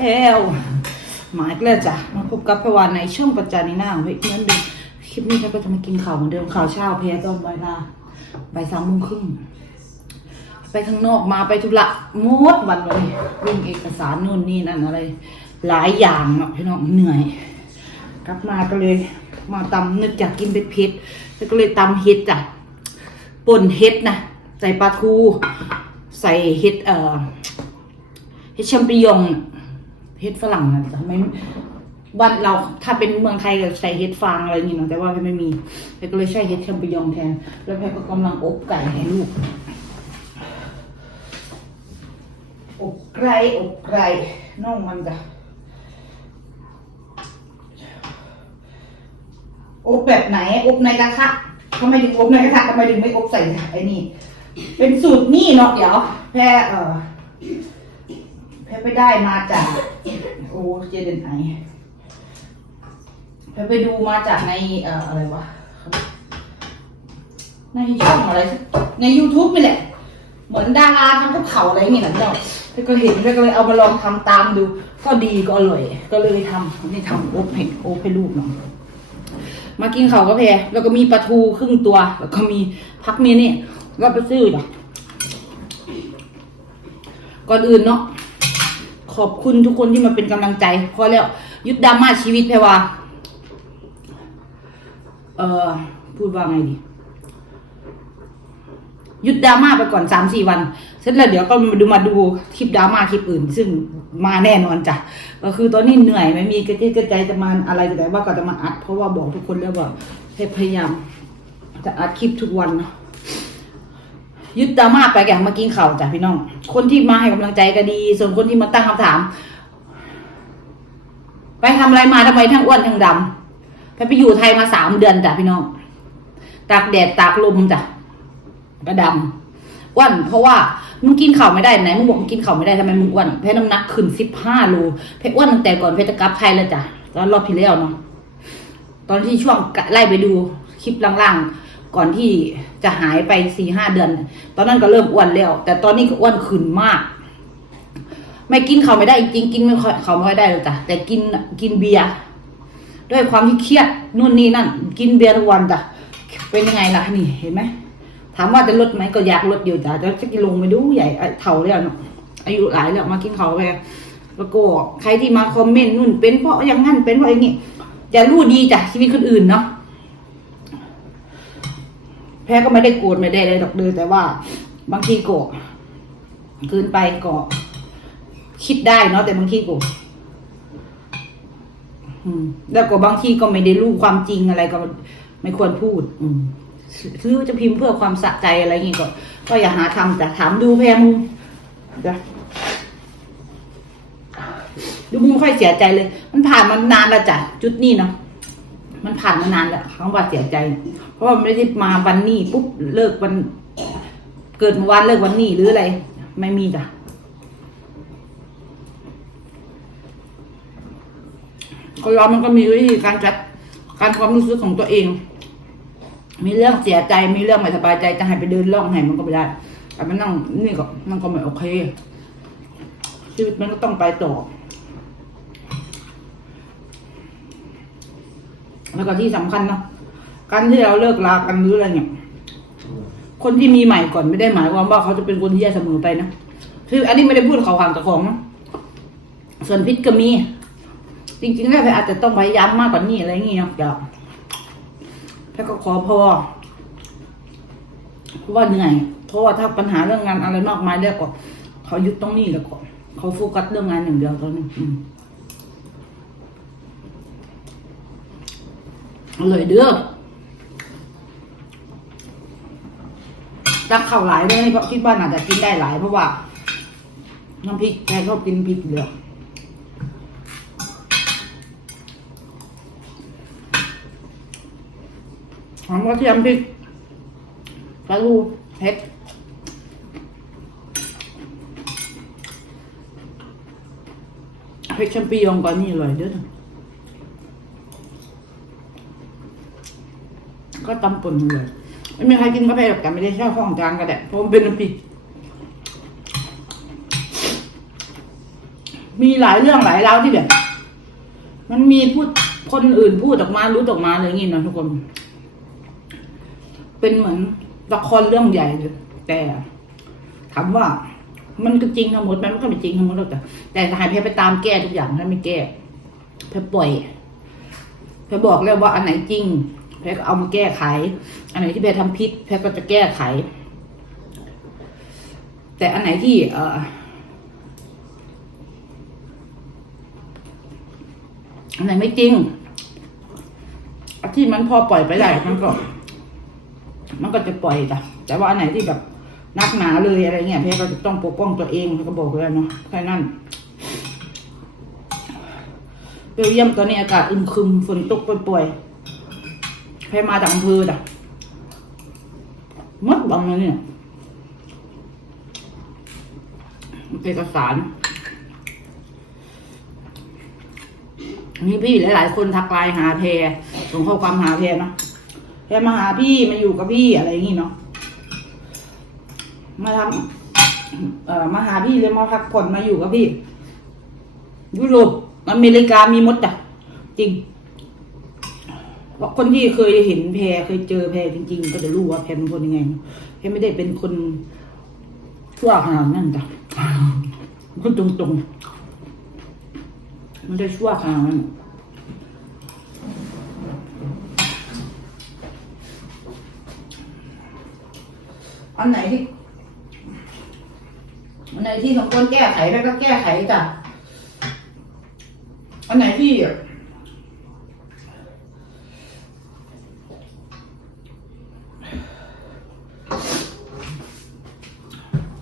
แล้วมาอีกแล้วจ้ะมาพบกับแพรวานในช่องปัจจานีหน้าเฮ้ยเหมือนเดิมคลิปนี้แพรก็จะมากินข่าวเหมือนเดิมข่าวเช้าแพรตอนบ่ายลาบ่ายสามโมงครึ่งไปข้างนอกมาไปธุระหมดวันเลยวิ่งเอกสารนู่นนี่นั่นอะไร หลายอย่างเนาะพี่น้องเหนื่อย กลับมาก็เลยมาตำนึกอยากกินเป็ดเผ็ดแล้วก็เลยตำเห็ดจ้ะป่นเห็ดนะใส่ปลาทู ใส่เห็ดเอ่อเห็ดแชมปิญอง เห็ดฝรั่งนะแต่ไม่บ้านเราถ้าเป็นเมืองไทยก็ใส่เห็ดฟางอะไรอย่างงี้เนาะแต่ว่าไม่มีแพก็เลยใช้เห็ดแชมเปญองแทน แล้วแพรก็กำลังอบไก่ให้ลูกอบไก่อบไก่น่องมันจะอบแบบไหนอบในกระทะทำไมถึงอบในกระทะทำไมถึงไม่อบใส่ไอ้นี่ เป็นสูตรนี่เนาะเดี๋ยว แพรเออ พรไปได้มาจากโอ้เจเดนไอแพรไปดูมาจากในเอ่ออะไรวะในช่องอะไรใน YouTube นี่แหละ เหมือนดาราทำกับเขาอะไรอย่างเงี้ยนะเจ้าแพก็เห็นแพก็เลยเอามาลองทำตามดู ก็ดีก็อร่อย ก็เลยทำนี่ทำโอบให้อบให้ลูกเนาะมากินเขาก็แพรแล้วก็มีปลาทูครึ่งตัว แล้วก็มีพักเมียนี่ก็ไปซื้อจ้ะก่อนอื่นเนาะ ขอบคุณทุกคนที่มาเป็นกำลังใจพอแล้วยุดดราม่าชีวิตแพรว่าเอ่อพูดว่าไงดีหยุดดราม่าไปก่อนสามสี่วัน เสร็จแล้วเดี๋ยวก็มาดูมาดูคลิปดราม่าคลิปอื่น ซึ่งมาแน่นอนจ้ะก็คือตอนนี้เหนื่อยไม่มีกระจิตกระใจจะมาอะไรแต่ว่าก็จะมาอัด เพราะว่าบอกทุกคนแล้วว่าให้พยายามจะอัดคลิปทุกวันเนาะ ยึดดราม่าไปแกมากินข่าวจ้ะพี่น้อง คนที่มาให้กำลังใจก็ดี ส่วนคนที่มาตั้งคำถาม ไปทำอะไรมาทำไมทั้งอ้วนทั้งดำไปไปอยู่ไทยมาสามเดือนจ้ะพี่น้อง ตากแดดตากลมจ้ะกระดำอ้วนเพราะว่ามึงกินข่าวไม่ได้ไหนมึงบอกมึงกินข่าวไม่ได้ทำไมมึงอ้วนเพชรน้ำหนักขึ้นสิบห้าโลเพชรอ้วนตั้งแต่ก่อนเพชรจะกลับไทยแล้วจ้ะตอนรอบที่แล้วเนาะตอนที่ช่วงไล่ไปดูคลิปล่างๆ ก่อนที่จะหายไปสี่ห้าเดือน ตอนนั้นก็เริ่มอ้วนแล้ว แต่ตอนนี้ก็อ้วนขึ้นมาก ไม่กินเขาไม่ได้จริงกินไม่ค่อยเขาไม่ค่อยได้เลยจ้ะแต่กินกินเบียร์ด้วยความที่เครียดนู่นนี่นั่น กินเบียร์ทุกวันจ้ะเป็นยังไงล่ะนี่เห็นไหมถามว่าจะลดไหมก็อยากลดอยู่จ้ะแต่จะกินลงไม่ดูใหญ่เท่าแล้วเนาะอายุหลายแล้วมากินเขาไปแล้วก็ใครที่มาคอมเมนต์นู่นเป็นเพราะอย่างนั้นเป็นเพราะอย่างนี้จะรู้ดีจากชีวิตคนอื่นเนาะ แพ้ก็ไม่ได้โกรธไม่ได้อะไรดอกเดือแต่ว่า บางทีโกรธเกินไปก็ คิดได้เนาะแต่บางทีโกรธแล้วก็บางทีก็ไม่ได้รู้ความจริงอะไรก็ไม่ควรพูด อืมซื้อจะพิมพ์เพื่อความสะใจอะไรอย่างงี้ก็ก็อย่าหาทำแต่ถามดูแพรมึงจ้ะดูมึงค่อยเสียใจเลย มันผ่านมานานแล้วจ้ะจุดนี้เนาะ มันผ่านมานานแล้วคำว่าเสียใจ เพราะว่าไม่ได้มาวันนี้ปุ๊บเลิกวัน เกิดเมื่อวานเลิกวันนี้หรืออะไร ไม่มีจ้ะคนเรามันก็มีวิธีการจัดการความรู้สึกของตัวเอง มีเรื่องเสียใจมีเรื่องไม่สบายใจจะให้ไปเดินล่องไหนมันก็ไม่ได้แต่มันนั่งนี่ก็มันก็ไม่โอเคชีวิตมันก็ต้องไปต่อ แล้วก็ที่สำคัญเนาะการที่เราเลิกลากันหรืออะไรเนี่ย คนที่มีใหม่ก่อนไม่ได้หมายความว่าเขาจะเป็นคนที่แย่เสมอไปนะคืออันนี้ไม่ได้พูดเขาความตะของนะส่วนพิษก็มี จริงๆแล้วแพรอาจจะต้องพยายามมากกว่านี้อะไรอย่างเงี้ยเดี๋ยวแพรก็ขอพอเพราะว่าเหนื่อยเพราะว่าถ้าปัญหาเรื่องงานอะไรมากมายแล้วก็เขาหยุดตรงนี้แล้วก็เขาโฟกัสเรื่องงานอย่างเดียวตอนนี้ อืมอร่อยเด้อตักข้าวหลายเลยเพราะคิดว่าน่าจะกินได้หลายเพราะว่า น้ำพริกแกชอบกินพริกเยอะหอมกระเทียมพริกปลาทูเผ็ดเผ็ดแชมปิญองก่อนนี่อร่อยเด้อ ก็ตำป่นเลยไม่มีใครกินกาแฟหรอกแต่ไม่ได้แช่ห้องจานก็ได้เพราะมันเป็นน้ำพริกมีหลายเรื่องหลายราวที่แบบ มันมีพูดคนอื่นพูดออกมารู้ออกมาเลยอย่างี้นะทุกคน เป็นเหมือนละครเรื่องใหญ่เลยแต่ถามว่ามันก็จริงทั้งหมดไหมมันก็ไม่จริงทั้งหมดหรอกแต่แต่ถ้าให้เพรไปตามแก้ทุกอย่างถ้าไม่แก้เพรปล่อยเพรบอกแล้วว่าอันไหนจริง เพรก็เอามาแก้ไข อันไหนที่เพรทำผิดเพรก็จะแก้ไข แต่อันไหนที่เอออันไหนไม่จริงที่มันพอปล่อยไปได้มันก็ มันก็จะปล่อยจ้ะแต่ว่าอันไหนที่แบบนักหนาเลยอะไรเงี้ยเพก็จะต้องปกป้องตัวเองเขาก็บอกแล้วเนาะแค่นั้นเบลเยียมตอนนี้อากาศอึมครึมฝนตกปล่อยๆ แพ้มาจากอำเภอจ้ะมัดบังเลยเนี่ย เอกสารมีพี่หลาย ๆ คนทักไลน์หาแพรส่งข้อความหาแพรเนาะแพรมาหาพี่มาอยู่กับพี่อะไรอย่างงี้เนาะ มาทำเอ่อมาหาพี่เลยมาพักผ่อนมาอยู่กับพี่ยุโรปอเมริกามีมดอะจริง เพราะคนที่เคยเห็นแพรเคยเจอแพรจริงๆ ก็จะรู้ว่าแพรเป็นคนยังไงแพรไม่ได้เป็นคนชั่วขนาดนั้นจ้ะพูดตรงๆมันจะชั่วขนาดนั้นอันไหนที่อันไหนที่สมควรแก้ไขแล้วก็แก้ไขจ้ะอันไหนที่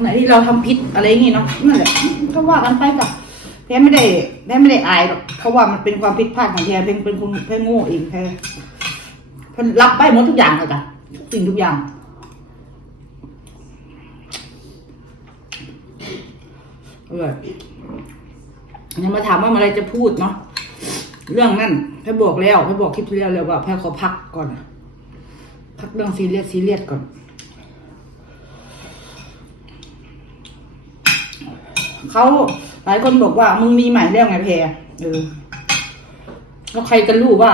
ไหนที่เราทำผิดอะไรอย่างงี้เนาะนั่นแหละก็ว่ากันไปจ้ะแพ้ไม่ได้แพ้ไม่ได้อายหรอกเพราะว่ามันเป็นความผิดพลาดของแพ้เพียงเป็นคนแพ้โง่เองแพ้แพ้รับไปหมดทุกอย่างเลยจ้ะทุกสิ่งทุกอย่างเออยังมาถามว่าเมื่อไรจะพูดเนาะเรื่องนั่นแพ่บอกแล้วแพ่บอกคลิปที่แล้วแล้วว่าแพ่ขอพักก่อนพักเรื่องซีเรียสซีเรียสก่อน เขาหลายคนบอกว่ามึงมีใหม่แล้วไงแพรเออแล้วใครกันรู้ว่า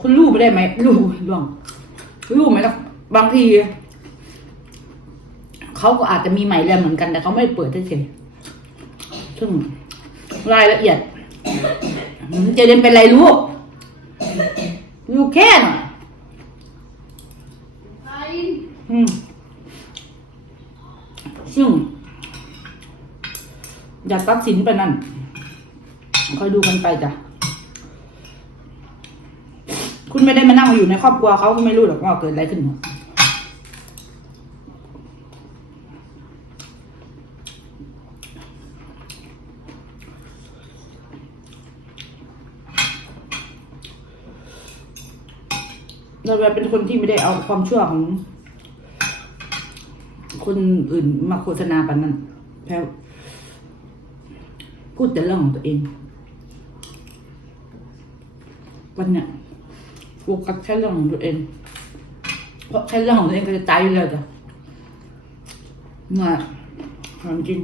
คุณรู้ไม่ได้ไหมรู้ร่วงรู้ไหมล่ะบางทีเขาก็อาจจะมีใหม่แล้วเหมือนกัน แต่เขาไม่ได้เปิดเฉยๆซึ่งรายละเอียดอืมเจะเรียนเป็นไรลูกลูกแค่หน่อยอืม ซึ่ง อย่าตัดสินไปนั่นคอยดูกันไปจ้ะ คุณไม่ได้มานั่งอยู่ในครอบครัวเขาก็ไม่รู้หรอกว่าเกิดอะไรขึ้นเราเป็นคนที่ไม่ได้เอาความชั่วของ คนอื่นมาโฆษณาปันนั้นแค่พูดแต่เรื่องของตัวเอง วันเนี้ยโฟกัสแค่เรื่องของตัวเอง เพราะแค่เรื่องของตัวเองก็จะตายอยู่แล้วจ้ะน่ยความจริง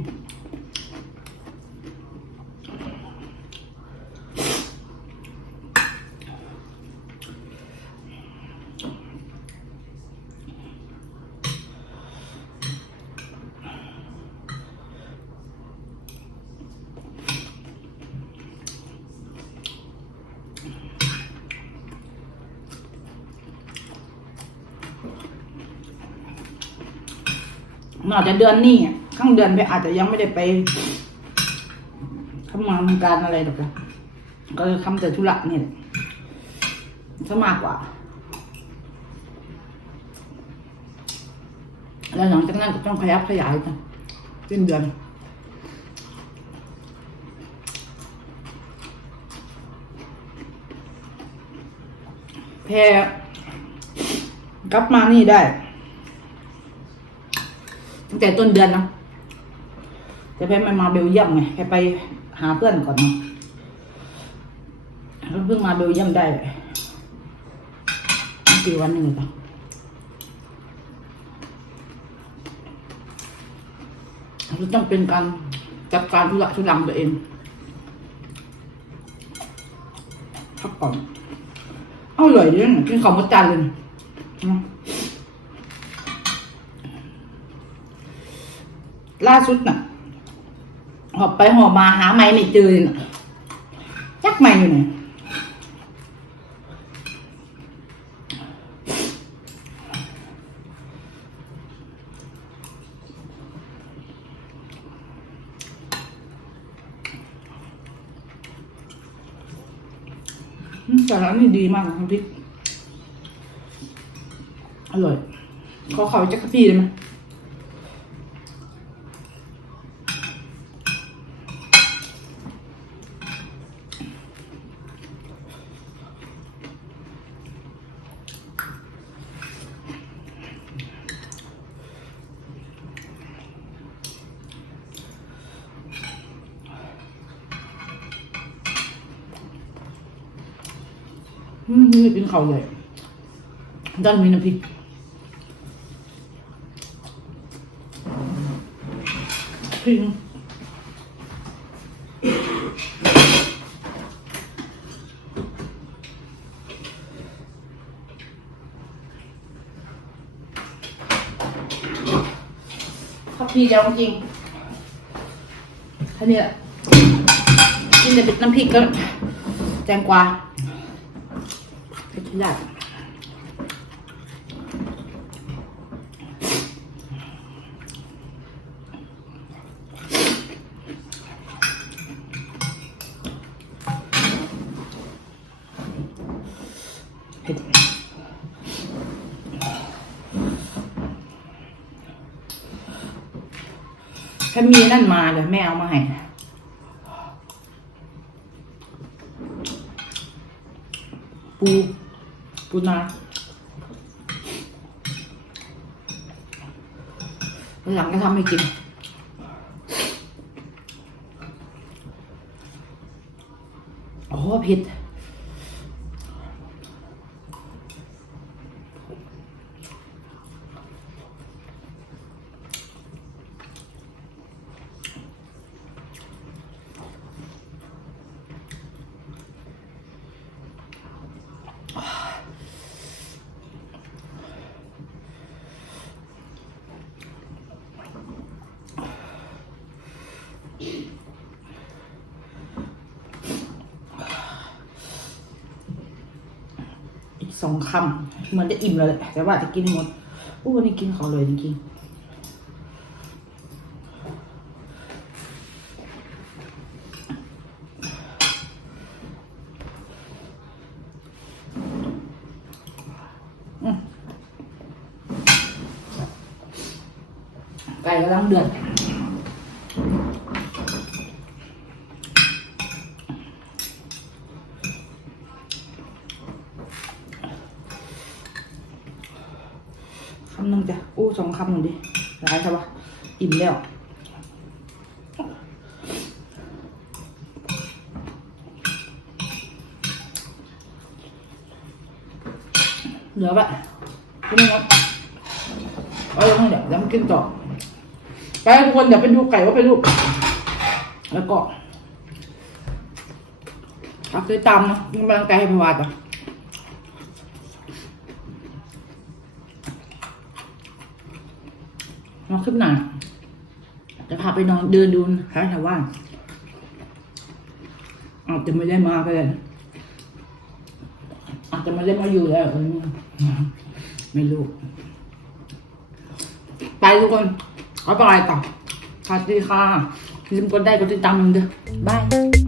นอาจจะเดือนนี้ข้างเดือนไปอาจจะยังไม่ได้ไปทำงานทำการอะไรหรอกนะก็ทำแต่ธุระนี่ยซะมากกว่า แล้วหลังจากนั้นก็ต้องขยับขยายกันเป็นเดือนแพรกลับมานี่ได้ ตั้งแต่ต้นเดือนเนาะแต่แพรไม่มาเบลเยียมไงแพรไปหาเพื่อนก่อนเนาะเพิ่งมาเบลเยียมได้กี่วันหนึ่งจ้ะต้องเป็นการจัดการทุระทุรังตัวเองพักก่อนเอาอร่อยดีนะกินข้าวมดจานเลยนะ ล่าสุดน่ะ หอบไปหอบมาหาไม้ไม่เจอเลยน่ะยักไม้อยู่ไหนแต่ร้านนี้ดีมากนะน้ำพริกอร่อย ขอเขาจักรพี่ได้ไหม นี่เป็นเขาวใหญ่ด้านมีน้ำพริกพริกข้าวพีเดียวจริงท่านี้แหละกินแต่เป็นน้ำพริกก็แตงกวา ไม่ใช่ได้เผ็ดถ้ามีนั่นมาเดี๋ยวแม่เอามาให้ปู ปูนาหลังก็ทำให้กินโอ้เผ็ด สองคำเหมือนจะอิ่มเลยแต่ว่าจะกินให้หมดอู้วันนี้กินเขาเลยจริงๆอืมไก่กำลังเดือด คำหนึ่งจ้ะอู้ สองคำหนึ่งดิหลายใช่ปะอิ่มแล้วเหลือปะกินไหมครับเอาลงเดี๋ยวเดี๋ยวมากินต่อ ไปทุกคนเดี๋ยวไปดูไก่ว่าไปดูก แล้วก็ฝากติดตามนะเป็นกำลังใจให้พี่วาจ้ะ นอนขึ้นหนาจะพาไปนอนเดินดูนแถวแถวว่าอาจจะไม่ได้มาก็ได้อาจจะไม่ได้มาอยู่แล้วไม่รู้ไปทุกคนเอาไปต่อสวัสดีค่ะย่าลืมกดได้กดติดตามมันเด้อบาย